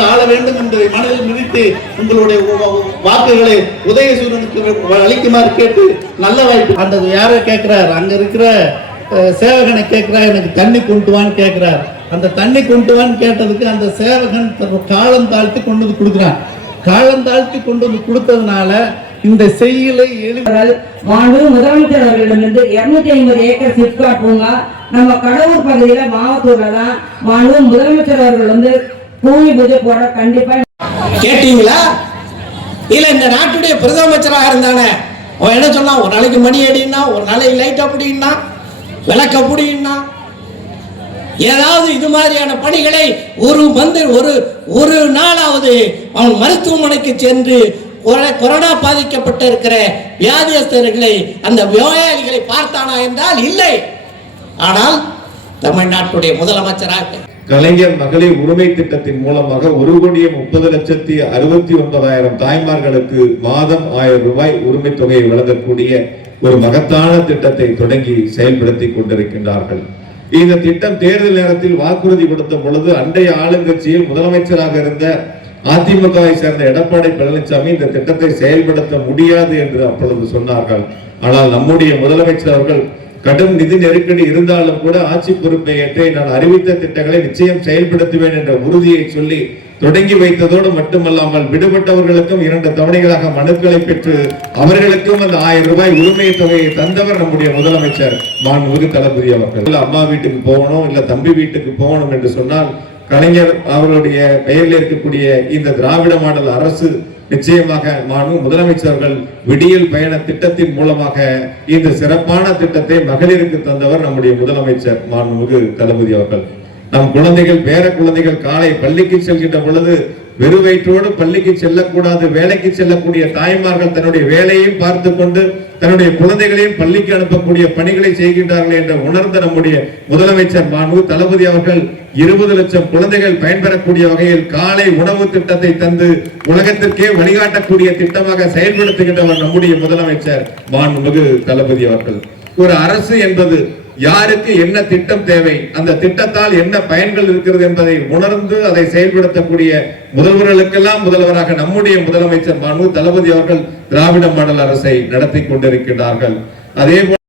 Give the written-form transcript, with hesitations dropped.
போல ஆள வேண்டும் என்பதை மனதில் மிதித்து உங்களுடைய வாக்குகளை உதயசூரனுக்கு அளிக்குமாறு கேட்டு நல்ல வாய்ப்பு. அந்த யாரை கேட்கிறார், அங்க இருக்கிற சேவகனை கேட்கிறார், எனக்கு தண்ணி கொண்டுவான்னு கேட்கிறார். அந்த தண்ணி கொண்டுவான்னு கேட்டதுக்கு அந்த சேவகன் காலம் தாழ்த்தி கொண்டு வந்து கொடுக்கிறான். காலம் தாழ்த்தி கொண்டு வந்து கொடுத்ததுனால இந்த செய்யலை முதலமைச்சர் அவர்களிடமிருந்து 250 ஏக்கர் சிப்காட் பூங்கா நம்ம கடவுர் பகுதியில மாவட்டூர்ல தான் முதலமைச்சர் அவர்கள் வந்து பூமி பூஜை போட கண்டிப்பா. கேட்டீங்களா? இல்ல இந்த நாட்டுடைய பிரதம அமைச்சராக இருந்தானே அவன் என்ன சொன்னா, ஒரு நாளைக்கு மணி அடினா, ஒரு நாளைக்கு லைட் அப்படின்னா, விளக்க அப்படின்னா, ஏதாவது இது மாதிரியான பணிகளை ஒரு நாளாவது அவன் மருத்துவமனைக்கு சென்று கொரோனா பாதிக்கப்பட்டு இருக்கிற வியாதியஸ்தர்களை, அந்த வியாதிகளை பார்த்தானா என்றால் இல்லை. ஆனால் தமிழ்நாட்டுடைய முதலமைச்சராக கலைஞர் மகளிர் உரிமை திட்டத்தின் மூலமாக 1,30,69,000 தாய்மார்களுக்கு மாதம் 1000 ரூபாய் உரிமை தொகையை வழங்கக்கூடிய ஒரு மகத்தான திட்டத்தை தொடங்கி செயல்படுத்தி கொண்டிருக்கின்றார்கள். இந்த திட்டம் தேர்தல் நேரத்தில் வாக்குறுதி கொடுத்த பொழுது அண்டைய ஆளுங்கட்சியில் முதலமைச்சராக இருந்த அதிமுகவை சேர்ந்த எடப்பாடி பழனிசாமி இந்த திட்டத்தை செயல்படுத்த முடியாது என்று அப்பொழுது சொன்னார்கள். ஆனால் நம்முடைய முதலமைச்சர் அவர்கள் கடும் நிதி நெருக்கடி இருந்தாலும் கூட ஆட்சி பொறுப்பை ஏற்று நான் அறிவித்த திட்டங்களை நிச்சயம் செயல்படுத்துவேன் என்ற உறுதியை சொல்லி தொடங்கி வைத்ததோடு மட்டுமல்லாமல் விடுபட்டவர்களுக்கும் 2 தவணைகளாக மனுக்களை பெற்று அவர்களுக்கும் அந்த 1000 ரூபாய் உரிமை தொகையை தந்தவர் நம்முடைய முதலமைச்சர் மாண்புமிகு தளபதி அவர்கள். அம்மா வீட்டுக்கு போகணும், இல்ல தம்பி வீட்டுக்கு போகணும் என்று சொன்னால் கலைஞர் அவர்களுடைய பெயரில் இருக்கக்கூடிய இந்த திராவிட மாடல் அரசு நிச்சயமாக முதலமைச்சர்கள் விடியல் பயண திட்டத்தின் மூலமாக இந்த சிறப்பான திட்டத்தை மகளிருக்கு தந்தவர் நம்முடைய முதலமைச்சர் மாண்புமிகு தளபதி அவர்கள். நம் குழந்தைகள், பேர குழந்தைகள் காலை பள்ளிக்கு செல்கின்ற பொழுது வெறுவயிற்றோடு பள்ளிக்கு செல்லக்கூடாது, வேலைக்கு செல்லக்கூடிய தாய்மார்கள் தன்னுடைய வேலையையும் பார்த்து கொண்டு தன்னுடைய குழந்தைகளையும் பள்ளிக்கு அனுப்பக்கூடிய பணிகளை செய்கின்றார்கள் என்ற உணர்ந்த நம்முடைய முதலமைச்சர் மாண்புமிகு தளபதி அவர்கள் 20 லட்சம் குழந்தைகள் பயன்பெறக்கூடிய வகையில் காலை உணவு திட்டத்தை தந்து உலகத்திற்கே வழிகாட்டக்கூடிய திட்டமாக செயல்படுத்துகின்றவர் நம்முடைய முதலமைச்சர் மாண்புமிகு தளபதி அவர்கள். ஒரு அரசு என்பது யாருக்கு என்ன திட்டம் தேவை, அந்த திட்டத்தால் என்ன பயன்கள் இருக்கிறது என்பதை உணர்ந்து அதை செயல்படுத்தக்கூடிய முதல்வர்களுக்கெல்லாம் முதல்வராக நம்முடைய முதலமைச்சர் மாண்புமிகு தளபதி அவர்கள் திராவிட மாடல் அரசை நடத்தி கொண்டிருக்கிறார்கள். அதே